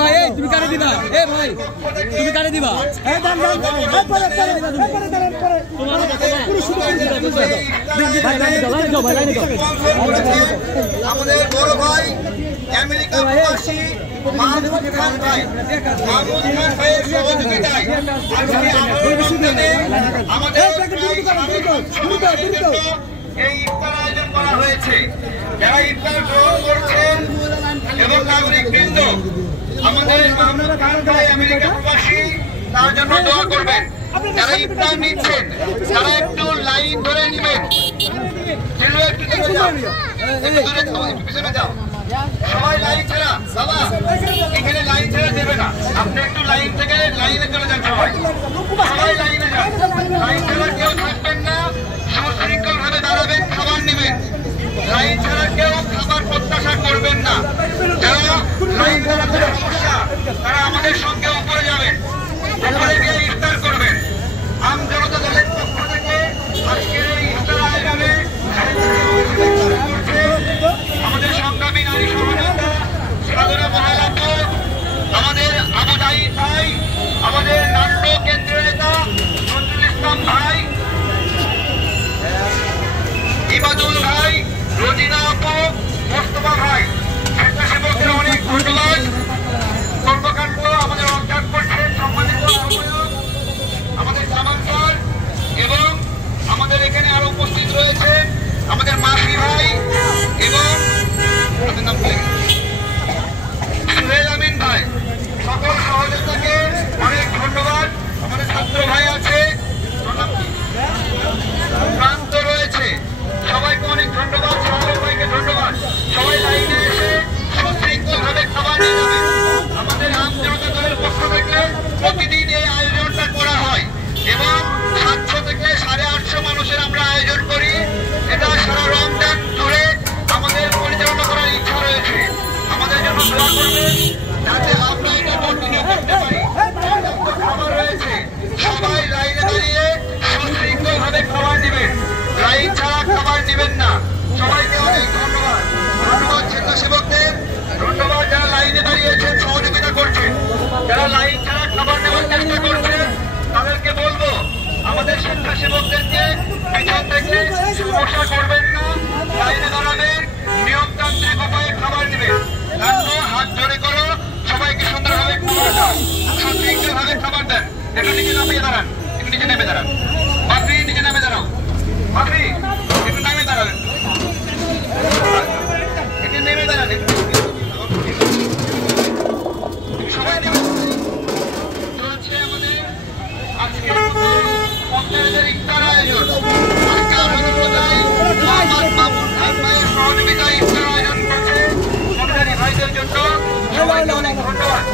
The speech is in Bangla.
ভাই এই তুমি কাটে দিবা ভাই তুমি কাটে দিবা আমাদের বড় ভাই আমেরিকা প্রবাসী মাহমুদ খান ভাই ভাইয়ের সহযোগিতায় আমাদের এই ইফতার আয়োজন করা হয়েছে। যারা ইফতার গ্রহণ করছেন এবং নাগরিকবৃন্দ আমাদের মাহমুদ খান ভাই আমেরিকা প্রবাসী তার জন্য দোয়া করবেন। যারা ইফতার নিচ্ছেন তারা একটু লাইন ধরে নেবেন। একটু দেখে যাও, একটু পিছনে যাও, সবাই লাইন ছাড়া। বাবা এখানে লাইন ছাড়া দেবে না, আপনি একটু লাইন থেকে লাইনে চলে যান। সবাই লাইনে যান, লাইন ছাড়া কেউ থাকবেন না, সুশৃঙ্খল ভাবে দাঁড়াবেন, খাবার নেবেন। লাইন ছাড়া কেউ খাবার প্রত্যাশা করবেন না। যারা লাইন ছাড়া সমস্যা তারা আমাদের সঙ্গে উপরে যাবেন, উপরে গিয়ে ইফতার করবেন। আম জনতা দলের পক্ষ থেকে আজকের এই ইফতার আয়োজনে আমাদের সংগ্রামী নারী সহযোগিতা সাধনা মহালাপু, আমাদের আবু দাইদ ভাই, আমাদের নাট্য কেন্দ্রীয় নেতা নজরুল ইসলাম ভাই, ইমাদুল ভাই, রোজিনা আপু, মোস্তফা ভাই, স্বেচ্ছাসেবকদের অনেক ধন্যবাদ। কর্মকাণ্ড আমাদের অর্জন করছেন সম্মানিত আমাদের জামান স্যার এবং আমাদের এখানে আরো উপস্থিত রয়েছে আমাদের মাসি ভাই এবং নাম সুহেল আমিন ভাই। সকল সহযোগিতাকে অনেক ধন্যবাদ। আমাদের ছাত্র ভাই আছে, প্রান্ত রয়েছে, সবাইকে অনেক ধন্যবাদ। ছাত্র ভাইকে ধন্যবাদ। সবাই লাইনে এসে সুশৃঙ্খল ভাবে খাবার নিয়ে যাবে। আমাদের আম জনতা দলের পক্ষ থেকে প্রতিদিন এই আয়োজনটা করা হয় এবং 700 থেকে 850 মানুষের আমরা আয়োজন করি। এটা সারা রমজান ধরে আমাদের পরিচালনা করার ইচ্ছা রয়েছে। আমাদের জন্য দোয়া করবেন যাতে আমরা এটা কন্টিনিউ করতে পারি। খাবার রয়েছে, সবাই লাইনে দাঁড়িয়ে সুশৃঙ্খল ভাবে খাবার নেবেন, লাইন ছাড়া খাবার নেবেন না। সবাইকে অনেক ধন্যবাদ। ধন্যবাদ স্বেচ্ছাসেবকদের, ধন্যবাদ যারা লাইনে দাঁড়িয়েছেন সহযোগিতা করছেন। যারা লাইন ছাড়া খাবার নেওয়ার চেষ্টা করছেন তাদেরকে বলবো আমাদের স্বেচ্ছাসেবকদেরকে পিছন থেকে সমস্যা করবেন না, লাইনে দাঁড়াবেন, নিয়মতান্ত্রিক উপায়ে খাবার নেবেন। হাত জোরে করো, সবাইকে সুন্দরভাবে খাবার দেন, সুশৃঙ্খলভাবে খাবার দেন। একটু নিচে নামিয়ে দাঁড়ান, একটু নিচে নেমে দাঁড়ান। বাকরি নিচে নামে দাঁড়াও, বাকরি একটু নামে দাঁড়াবেন, একটু নেমে দাঁড়ান। সবাই চলছে আমাদের আজকের পঞ্চায়েতের ইফতার আয়োজন। আজকে মোহাম্মদ মামুন খান ভাইয়ের সহযোগিতায় ইফতার আয়োজন করছে সরকারি ভাইদের জন্য। সবাইকে অনেক ধন্যবাদ।